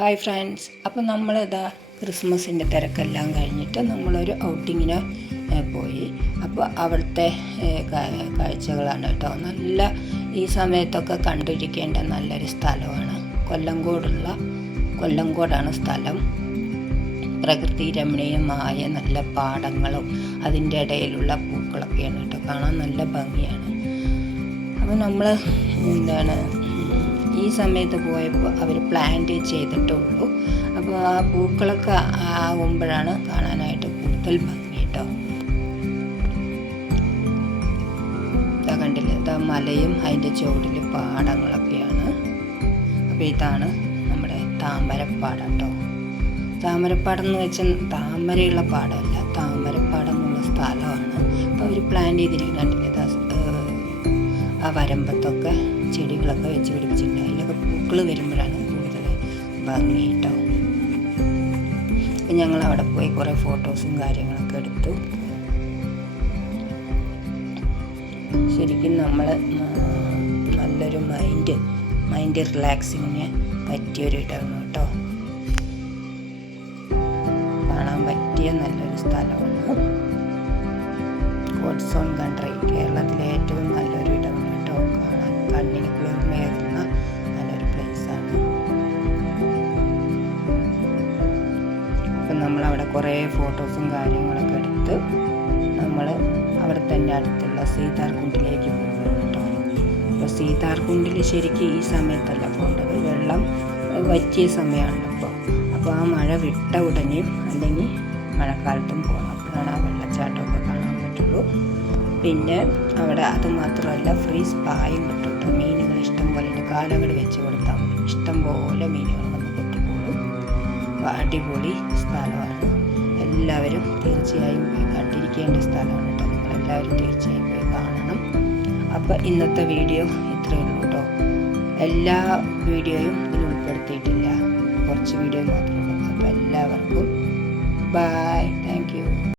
Hi friends അപ്പോൾ നമ്മളിതാ ക്രിസ്മസിന്റെ തിരക്കെല്ലാം കഴിഞ്ഞിട്ട് നമ്മളൊരു ഔട്ടിങ്ങിന് പോയി. അപ്പോൾ അവിടുത്തെ കാഴ്ചകളാണ് കേട്ടോ. നല്ല ഈ സമയത്തൊക്കെ കണ്ടിരിക്കേണ്ട നല്ലൊരു സ്ഥലമാണ്. കൊല്ലങ്കോടുള്ള കൊല്ലങ്കോടാണ് സ്ഥലം. പ്രകൃതി രമണീയമായ നല്ല പാടങ്ങളും അതിന്റെ ഇടയിലുള്ള പൂക്കളൊക്കെയാണ് കേട്ടോ. കാണാൻ നല്ല ഭംഗിയാണ്. അപ്പോൾ നമ്മൾ എന്താണ് ഈ സമയത്ത് പോയപ്പോൾ അവർ പ്ലാന്റ് ചെയ്തിട്ടേ ഉള്ളൂ അപ്പോൾ ആ പൂക്കളൊക്കെ ആകുമ്പോഴാണ് കാണാനായിട്ട് കൂടുതൽ ഭംഗി കേട്ടോ. ഇതാ കണ്ടില്ല? ഇതാ മലയും അതിന്റെ ചുവടിൽ പാടങ്ങളൊക്കെയാണ്. അപ്പോൾ ഇതാണ് നമ്മുടെ താമരപ്പാടം കേട്ടോ. താമരപ്പാടം എന്ന് വെച്ചാൽ താമരയുള്ള പാടമല്ല താമരപ്പാടം എന്നുള്ള സ്ഥലമാണ്. അപ്പോൾ അവർ പ്ലാൻ ചെയ്തിരിക്കുന്ന കണ്ടില്ലേ ആ വരമ്പത്തൊക്കെ. ചെടികളൊക്കെ വെച്ച് പിടിപ്പിച്ചിട്ടുണ്ട്. അതിലൊക്കെ പൂക്കൾ വരുമ്പോഴാണ് കൂടുതൽ ഭംഗി കേട്ടോ. അപ്പം ഞങ്ങൾ അവിടെ പോയി കുറേ ഫോട്ടോസും കാര്യങ്ങളൊക്കെ എടുത്തു. ശരിക്കും നമ്മൾ നല്ലൊരു മൈൻഡ് മൈൻഡ് റിലാക്സിങ്ങിന് പറ്റിയൊരു ഇടമാണ് കേട്ടോ. കാണാൻ പറ്റിയ നല്ലൊരു സ്ഥലമാണ്. കോട്സോൺ കൺട്രി കേരളത്തിലെ അപ്പം നമ്മളവിടെ കുറേ ഫോട്ടോസും കാര്യങ്ങളൊക്കെ എടുത്ത് നമ്മൾ അവിടെ തന്നെ അടുത്തുള്ള സീതാർകുണ്ടിലേക്ക് പോകുന്നു കേട്ടോ. അപ്പോൾ സീതാർകുണ്ടിൽ ശരിക്കും ഈ സമയത്തല്ല പോകേണ്ടത്. വെള്ളം വറ്റിയ സമയമാണ് അപ്പോൾ. അപ്പോൾ ആ മഴ വിട്ട ഉടനെയും അല്ലെങ്കിൽ മഴക്കാലത്തും പോകണം. അപ്പോഴാണ് ആ വെള്ളച്ചാട്ടമൊക്കെ കാണാൻ പറ്റുള്ളൂ. പിന്നെ അവിടെ അത് മാത്രമല്ല ഫ്രീ സ്പായും കിട്ടും മീനുകൾ ഇഷ്ടം പോലെ കാലങ്ങൾ വെച്ച് കൊടുത്താൽ ഇഷ്ടം പോലെ മീനുകൾ അടിപൊളി സ്ഥലമാണ് എല്ലാവരും തീർച്ചയായും പോയി കണ്ടിരിക്കേണ്ട സ്ഥലമാണ് കേട്ടോ. നിങ്ങളെല്ലാവരും തീർച്ചയായും പോയി കാണണം. അപ്പോൾ ഇന്നത്തെ വീഡിയോ ഇത്രയേ ഉള്ളൂ കേട്ടോ. എല്ലാ വീഡിയോയും ഇതിൽ ഉൾപ്പെടുത്തിയിട്ടില്ല. കുറച്ച് വീഡിയോ മാത്രമേ ഉള്ളൂ. അപ്പോൾ എല്ലാവർക്കും ബായ് താങ്ക്